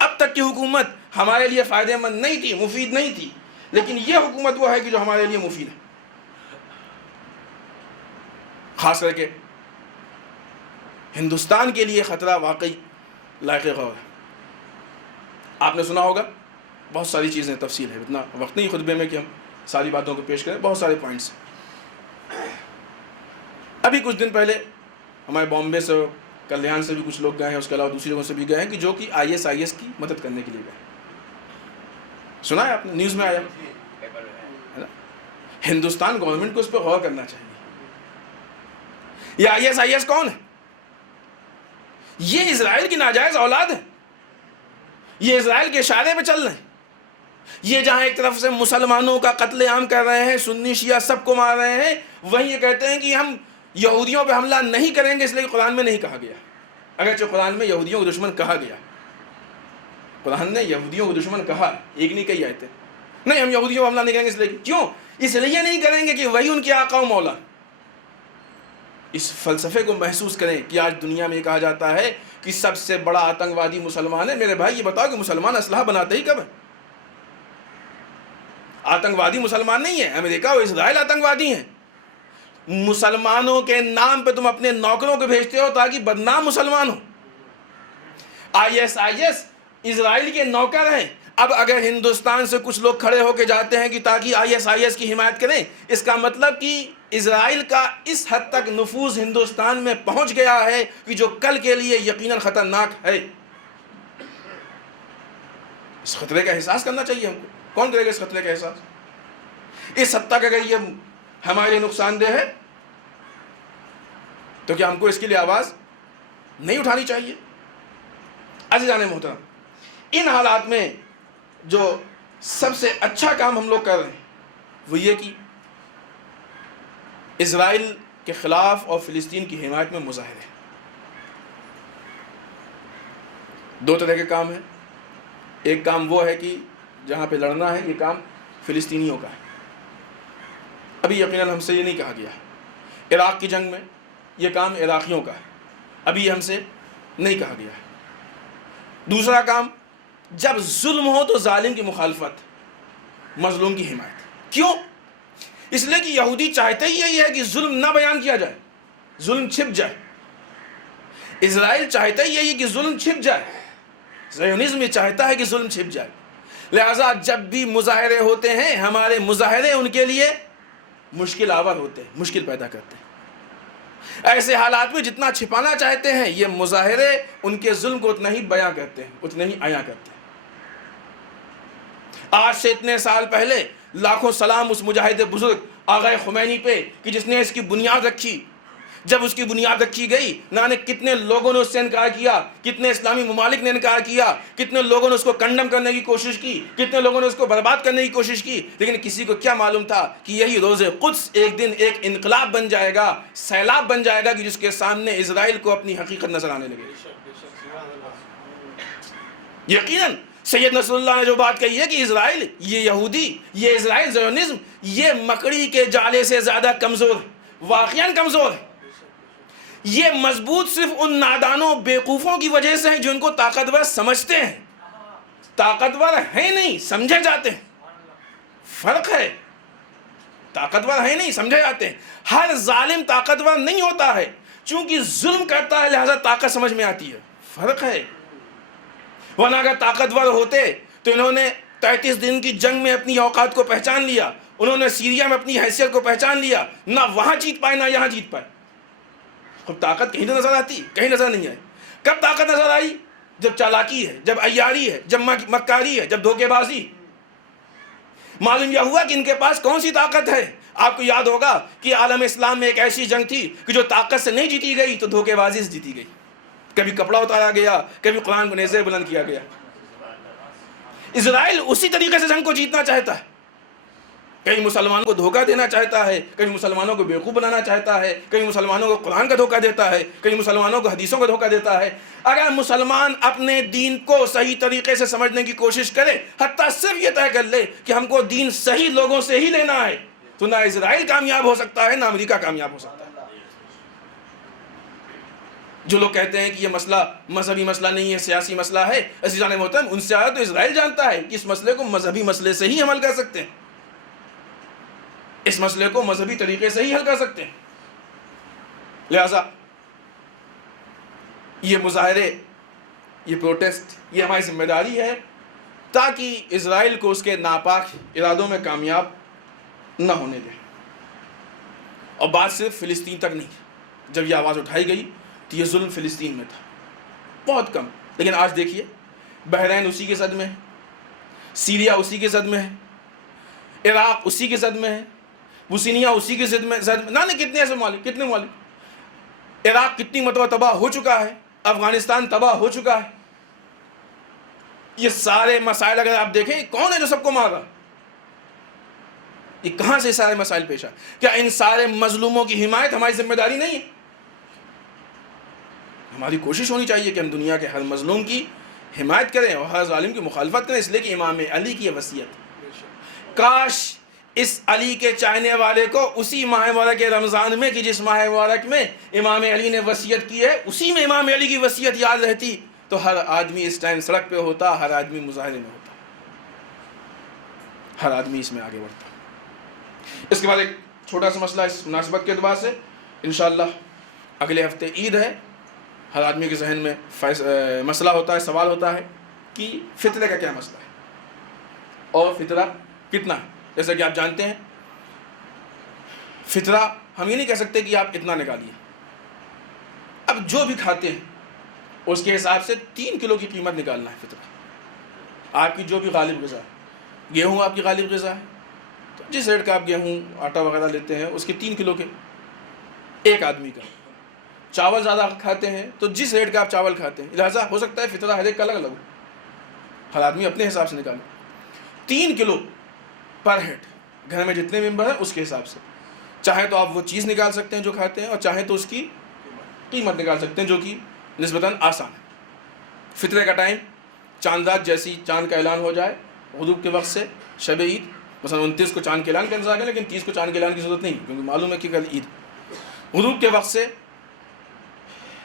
اب تک کی حکومت ہمارے لیے فائدہ مند نہیں تھی، مفید نہیں تھی، لیکن یہ حکومت وہ ہے کہ جو ہمارے لیے مفید ہے. خاص کر کے ہندوستان کے لیے خطرہ واقعی لائق غور ہے. آپ نے سنا ہوگا بہت ساری چیزیں، تفصیل ہے، اتنا وقت نہیں خطبے میں کہ ہم ساری باتوں کو پیش کریں، بہت سارے پوائنٹس. ابھی کچھ دن پہلے ہمارے بامبے سے، کلیان سے بھی کچھ لوگ گئے ہیں، اس کے علاوہ دوسری جگہوں سے بھی گئے ہیں کہ جو کہ آئی ایس کی مدد کرنے کے لیے گئے. سنا ہے آپ نے؟ نیوز میں آیا ہے نا. ہندوستان گورنمنٹ کو اس پہ غور کرنا چاہیے. یہ آئی ایس کون ہے؟ یہ اسرائیل کی ناجائز اولاد ہے. یہ اسرائیل کے اشارے پہ چل رہے ہیں. یہ جہاں ایک طرف سے مسلمانوں کا قتل عام کر رہے ہیں، سنی شیعہ سب کو مار رہے ہیں، وہیں یہ کہتے ہیں کہ ہم یہودیوں پہ حملہ نہیں کریں گے، اس لیے قرآن میں نہیں کہا گیا. اگرچہ قرآن میں یہودیوں کو دشمن کہا گیا، قرآن نے یہودیوں کو دشمن کہا، ایک نہیں کہی آیتیں. نہیں، ہم یہودیوں پہ حملہ نہیں کریں گے اس لیے. کیوں؟ اس لیے نہیں کریں گے کہ وہی ان کے آقا و مولا. اس فلسفے کو محسوس کریں کہ آج دنیا میں یہ کہا جاتا ہے کہ سب سے بڑا آتنکوادی مسلمان ہے. میرے بھائی یہ بتاؤ کہ مسلمان اسلحہ بناتے ہی کب ہے؟ آتنکوادی مسلمان نہیں ہیں، امریکہ اور اسرائیل آتنکوادی ہیں۔ مسلمانوں کے نام پہ تم اپنے نوکروں کو بھیجتے ہو تاکہ بدنام مسلمان ہو۔ ISIS اسرائیل کے نوکر ہیں۔ اب اگر ہندوستان سے کچھ لوگ کھڑے ہو کے جاتے ہیں کہ تاکہ ISIS کی حمایت کریں، اس کا مطلب کہ اسرائیل کا اس حد تک نفوذ ہندوستان میں پہنچ گیا ہے کہ جو کل کے لیے یقیناً خطرناک ہے۔ اس خطرے کا احساس کرنا چاہیے ہم کو۔ کون کرے گا اس خطرے کا احساس؟ اس حد تک اگر یہ ہمارے لیے نقصان دہ ہے تو کیا ہم کو اس کے لیے آواز نہیں اٹھانی چاہیے؟ عزیزان محترم، ان حالات میں جو سب سے اچھا کام ہم لوگ کر رہے ہیں وہ یہ کہ اسرائیل کے خلاف اور فلسطین کی حمایت میں مظاہرے۔ دو طرح کے کام ہیں۔ ایک کام وہ ہے کہ جہاں پہ لڑنا ہے، یہ کام فلسطینیوں کا ہے۔ ابھی یقیناً ہم سے یہ نہیں کہا گیا ہے۔ عراق کی جنگ میں یہ کام عراقیوں کا ہے، ابھی ہم سے نہیں کہا گیا ہے۔ دوسرا کام، جب ظلم ہو تو ظالم کی مخالفت، مظلوم کی حمایت۔ کیوں؟ اس لیے کہ یہودی چاہتے ہی یہی ہے کہ ظلم نہ بیان کیا جائے، ظلم چھپ جائے۔ اسرائیل چاہتا ہی یہی کہ ظلم چھپ جائے، زیونزم یہ چاہتا ہے کہ ظلم چھپ جائے۔ لہذا جب بھی مظاہرے ہوتے ہیں، ہمارے مظاہرے ان کے لیے مشکل آور ہوتے ہیں، مشکل پیدا کرتے ہیں۔ ایسے حالات میں جتنا چھپانا چاہتے ہیں، یہ مظاہرے ان کے ظلم کو اتنا ہی بیاں کرتے ہیں، اتنا ہی عیاں کرتے ہیں۔ آج سے اتنے سال پہلے لاکھوں سلام اس مجاہد بزرگ آغا خمینی پہ کہ جس نے اس کی بنیاد رکھی۔ جب اس کی بنیاد رکھی گئی، نہ کتنے لوگوں نے اس سے انکار کیا، کتنے اسلامی ممالک نے انکار کیا، کتنے لوگوں نے اس کو کنڈم کرنے کی کوشش کی، کتنے لوگوں نے اس کو برباد کرنے کی کوشش کی، لیکن کسی کو کیا معلوم تھا کہ یہی روز قدس ایک دن ایک انقلاب بن جائے گا، سیلاب بن جائے گا کہ جس کے سامنے اسرائیل کو اپنی حقیقت نظر آنے لگے۔ یقیناً سید نصر اللہ نے جو بات کہی ہے کہ اسرائیل، یہ یہودی، یہ اسرائیل زیونزم، یہ مکڑی کے جالے سے زیادہ کمزور ہے، واقعاً کمزور ہے۔ یہ مضبوط صرف ان نادانوں بیوقوفوں کی وجہ سے ہیں جو ان کو طاقتور سمجھتے ہیں۔ طاقتور ہیں نہیں، سمجھے جاتے ہیں۔ فرق ہے، طاقتور ہیں نہیں، سمجھے جاتے ہیں۔ ہر ظالم طاقتور نہیں ہوتا ہے، چونکہ ظلم کرتا ہے لہذا طاقت سمجھ میں آتی ہے۔ فرق ہے۔ ورنہ اگر طاقتور ہوتے تو انہوں نے 33 دن کی جنگ میں اپنی اوقات کو پہچان لیا، انہوں نے سیریا میں اپنی حیثیت کو پہچان لیا، نہ وہاں جیت پائے نہ یہاں جیت پائے۔ خب طاقت کہیں تو نظر آتی، کہیں نظر نہیں آئی۔ کب طاقت نظر آئی؟ جب چالاکی ہے، جب عیاری ہے، جب مکاری ہے، جب دھوکے بازی۔ معلوم یہ ہوا کہ ان کے پاس کون سی طاقت ہے۔ آپ کو یاد ہوگا کہ عالم اسلام میں ایک ایسی جنگ تھی کہ جو طاقت سے نہیں جیتی گئی تو دھوکے بازی سے جیتی گئی۔ کبھی کپڑا اتارا گیا، کبھی قرآن کو نیزے بلند کیا گیا۔ اسرائیل اسی طریقے سے جنگ کو جیتنا چاہتا ہے، کہیں مسلمانوں کو دھوکہ دینا چاہتا ہے، کہیں مسلمانوں کو بیوقوف بنانا چاہتا ہے، کہیں مسلمانوں کو قرآن کا دھوکہ دیتا ہے، کہیں مسلمانوں کو حدیثوں کا دھوکہ دیتا ہے۔ اگر مسلمان اپنے دین کو صحیح طریقے سے سمجھنے کی کوشش کرے، حتیٰ صرف یہ طے کر لے کہ ہم کو دین صحیح لوگوں سے ہی لینا ہے، تو نہ اسرائیل کامیاب ہو سکتا ہے، نہ امریکہ کامیاب ہو سکتا ہے۔ جو لوگ کہتے ہیں کہ یہ مسئلہ مذہبی مسئلہ نہیں ہے، سیاسی مسئلہ ہے، عزیزان محترم، ان سے زیادہ تو اسرائیل جانتا ہے کہ اس مسئلے کو مذہبی مسئلے سے ہی حل کر سکتے ہیں، اس مسئلے کو مذہبی طریقے سے ہی حل کر سکتے ہیں۔ لہذا یہ مظاہرے، یہ پروٹیسٹ، یہ ہماری ذمہ داری ہے تاکہ اسرائیل کو اس کے ناپاک ارادوں میں کامیاب نہ ہونے دیں۔ اور بات صرف فلسطین تک نہیں، جب یہ آواز اٹھائی گئی تو یہ ظلم فلسطین میں تھا بہت کم، لیکن آج دیکھیے بحرین اسی کے صد میں ہے، سیریا اسی کے صد میں ہے، عراق اسی کے صد میں ہے، بوسنیا اسی کے صد میں نہ کتنے ایسے ممالک، کتنے ممالک، عراق کتنی مرتبہ تباہ ہو چکا ہے، افغانستان تباہ ہو چکا ہے۔ یہ سارے مسائل اگر آپ دیکھیں، کون ہے جو سب کو مار رہا؟ یہ کہاں سے سارے مسائل پیش آئے؟ کیا ان سارے مظلوموں کی حمایت ہماری ذمہ داری نہیں ہے؟ ہماری کوشش ہونی چاہیے کہ ہم دنیا کے ہر مظلوم کی حمایت کریں اور ہر ظالم کی مخالفت کریں، اس لیے کہ امام علی کی یہ وصیت۔ کاش اس علی کے چاہنے والے کو اسی ماہ مبارک کے رمضان میں، کہ جس ماہ مبارک میں امام علی نے وصیت کی ہے، اسی میں امام علی کی وصیت یاد رہتی تو ہر آدمی اس ٹائم سڑک پہ ہوتا، ہر آدمی مظاہرے میں ہوتا، ہر آدمی اس میں آگے بڑھتا ہے۔ اس کے بعد ایک چھوٹا سا مسئلہ اس مناسبت کے اعتبار سے، انشاءاللہ اگلے ہفتے عید ہے، ہر آدمی کے ذہن میں مسئلہ ہوتا ہے، سوال ہوتا ہے کہ فطرے کا کیا مسئلہ ہے اور فطرہ کتنا ہے۔ جیسا کہ آپ جانتے ہیں فطرہ ہم یہ نہیں کہہ سکتے کہ آپ اتنا نکالیے، اب جو بھی کھاتے ہیں اس کے حساب سے 3 کلو کی قیمت نکالنا ہے فطرہ۔ آپ کی جو بھی غالب غذا ہے، گیہوں آپ کی غالب غذا ہے تو جس ریٹ کا آپ گیہوں آٹا وغیرہ لیتے ہیں اس کے 3 کلو کے ایک آدمی کا۔ چاول زیادہ کھاتے ہیں تو جس ریٹ کا آپ چاول کھاتے ہیں، لہٰذا ہو سکتا ہے فطرہ ہر ایک کا الگ الگ ہو، ہر آدمی اپنے حساب سے نکالے۔ 3 کلو پر ہیڈ، گھر میں جتنے ممبر ہیں اس کے حساب سے، چاہے تو آپ وہ چیز نکال سکتے ہیں جو کھاتے ہیں، اور چاہے تو اس کی قیمت نکال سکتے ہیں جو کہ نسبتاً آسان ہے۔ فطرے کا ٹائم چاند رات جیسی چاند کا اعلان ہو جائے غروب کے وقت سے شب عید، مثلا 29 کو چاند کے اعلان کا انتظار ہے لیکن 30 کو چاند کے اعلان کی ضرورت نہیں، کیونکہ معلوم ہے کہ کل عید، غروب کے وقت سے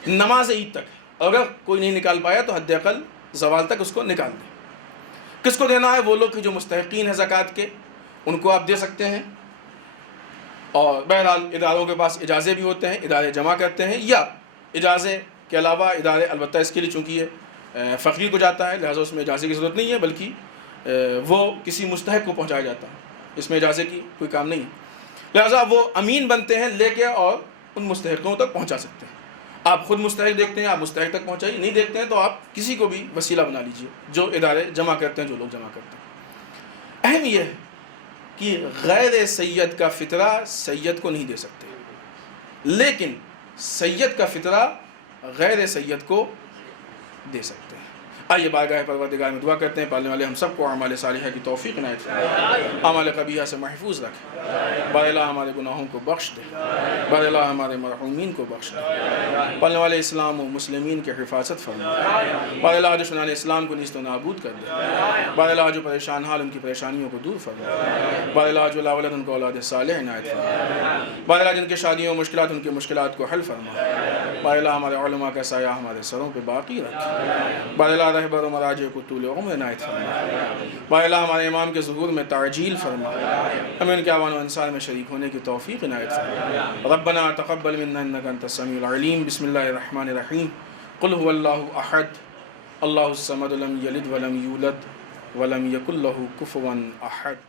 نماز عید تک اگر کوئی نہیں نکال پایا تو حد اقل زوال تک اس کو نکال دیں۔ کس کو دینا ہے؟ وہ لوگ کہ جو مستحقین ہیں زکوٰۃ کے، ان کو آپ دے سکتے ہیں، اور بہرحال اداروں کے پاس اجازے بھی ہوتے ہیں، ادارے جمع کرتے ہیں، یا اجازے کے علاوہ ادارے البتہ اس کے لیے چونکہ یہ فقیر کو جاتا ہے لہٰذا اس میں اجازے کی ضرورت نہیں ہے، بلکہ وہ کسی مستحق کو پہنچایا جاتا ہے، اس میں اجازے کی کوئی کام نہیں ہے، لہٰذا وہ امین بنتے ہیں لے کے اور ان مستحقوں تک پہنچا سکتے ہیں۔ آپ خود مستحق دیکھتے ہیں آپ مستحق تک پہنچائیے، نہیں دیکھتے ہیں تو آپ کسی کو بھی وسیلہ بنا لیجیے جو ادارے جمع کرتے ہیں، جو لوگ جمع کرتے ہیں۔ اہم یہ ہے کہ غیر سید کا فطرہ سید کو نہیں دے سکتے، لیکن سید کا فطرہ غیر سید کو دے سکتے ہیں۔ آئیے بارگاہ پروردگار میں دعا کرتے ہیں، پالنے والے ہم سب کو اعمال صالحہ کی توفیق عنایت فرمائے، اعمال قبیحہ سے محفوظ رکھے، بار الہ ہمارے گناہوں کو بخش دے، بار الہ ہمارے مرحومین کو بخش دے، پالنے والے اسلام و مسلمین کی حفاظت فرمائے، بار الہ دشمنان اسلام کو نیست و نابود کر دے، بار الہ جو پریشان حال ان کی پریشانیوں کو دور فرمائے، بار الہ جو لا ولد ان کو اولاد صالح عنایت فرمائے، بار الہ جن کے شادیوں مشکلات ان کے مشکلات کو حل فرمائے، بار الہ ہمارے علماء کا سایہ ہمارے سروں پہ باقی رکھے، بار الہ رہبر و مراجع کو طول عمر عنایت فرمائے، بار الہ ہمارے امام کے ظہور میں تعجیل فرمائے، ہمیں ان کے اعوان و انصار میں شریک ہونے کی توفیق عنایت فرمائے۔ ربنا تقبل منا انک انت السمیع العلیم۔ بسم اللہ الرحمن الرحیم۔ قل هو اللہ احد اللہ الصمد لم یلد ولم یولد ولم یکن لہ کفوا احد۔